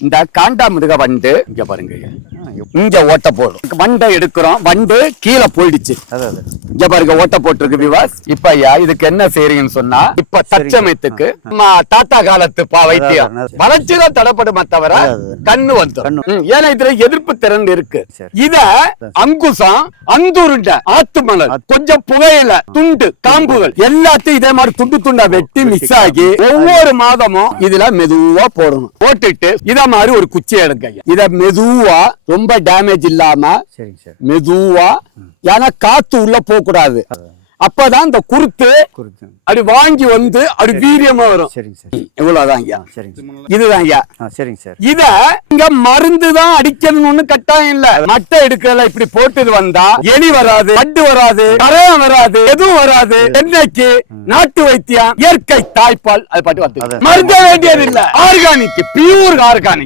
இந்த காண்டாமிருக வந்து இங்க பாருங்க இங்க ஓட்ட போடும் வண்டை எடுக்கிறோம். வண்டு கீழே போயிடுச்சு. இங்க பாருங்க ஓட்ட போட்டிருக்கு விவாஸ் இப்ப ஐயா இதுக்கு என்ன செய்றீங்கன்னு சொன்னா இப்ப தச்சமயத்துக்கு நம்ம தாத்தா காலத்து பா வைத்தியம். அதான். வளர்ச்சிதான் தடைப்படுமா தவிர. கண்ணு வந்துடும் ஏன்னா இதுல எதிர்ப்பு திறன் இருக்கு. இத அங்குசம் அந்துருண்ட ஆத்து. மணல் கொஞ்சம் புகையில துண்டு காம்புகள் எல்லாத்தையும் இதே மாதிரி துண்டு துண்டா வெட்டி மிக்ஸ் ஆகி ஒவ்வொரு மாதமும் இதுல மெதுவா போடணும். போட்டுட்டு இத மாதிரி ஒரு குச்சி எடுங்க. இத மெதுவா ரொம்ப டேமேஜ் இல்லாம மெதுவா ஏன்னா காத்து உள்ள போக கூடாது. அப்பதான் இந்த குருத்து அப்படி வாங்கி வந்து அப்படி வீரியமா வரும். இவ்வளவுதான் ஐயா. இதுதான் ஐயா ஆ சரிங்க சார். இத இங்க மருந்து தான் அடிக்கணும்னு கட்டாயம் இல்ல. மட்டை எடுக்கல இப்படி போட்டுட்டு வந்தா எலி வராது பட்டு வராது கரையம் வராது எதுவும் வராது. என்னைக்கு? நாட்டு வைத்தியம் இயற்கை தாய்ப்பால். அது பாட்டு வந்து மருந்த வேண்டியது இல்ல ஆர்கானிக் பியூர் ஆர்கானிக்.